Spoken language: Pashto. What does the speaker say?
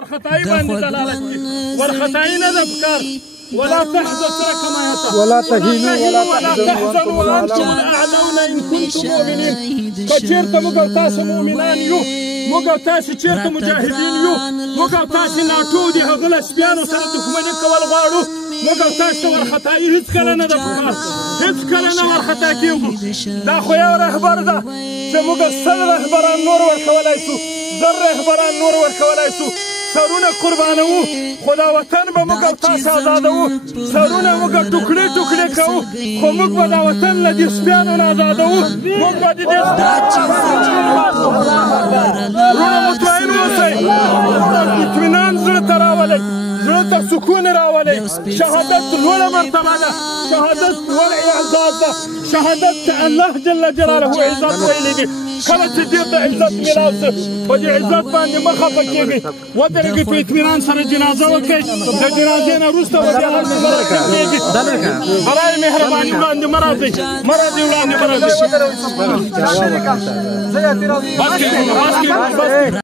ورخطائی باندې دلالت کوي ورخطائی نه ده پکار ولا تحزن كما يطلب ولا تهينوا ولا تحزنوا وانتم الاعلون ان كنتم مؤمنين كثيرت مقوتاس مؤمنان يو مقوتاس چیرته مجاهدین یو مقوتاس ناټو دي هغه لسبيانو سره دښمني کول غواړو مقوتاس ورخطائی هیڅ کله نه ده پکار هیڅ کله نه ورخطا کیږو دا خو یو رهبر ده چې موږ سل رهبران نور ورکولای شو زر رهبران نور ورکولای شو سرونه قربانوو خو دا وطن به موږ او تاسو ازادوو سرونه موږ ټوکړې ټوکړې کوو خو موږ به دا وطن له دې سپیانو نه ازادوو موږ به د دې وروڼه مطمئن اوسئ اطمینان زړه ته راولئ زړه ته سکون راولئ شهادت لوړه مرتبه ده شهادت لوړ اعزاز ده شهادت ته الله جل جلاله عزت ویلی دي کله چې دې ته عزت میلاو شي په دې عزت باندې مه خفه کېږئ ودرېږئ په اطمینان سره جنازه وکړئ د جنازې نه وروسته به بیا هلته مرکه کېږي برای مهرباني وړاندې مه راځئ مه راځئ وړاندې مه راځئ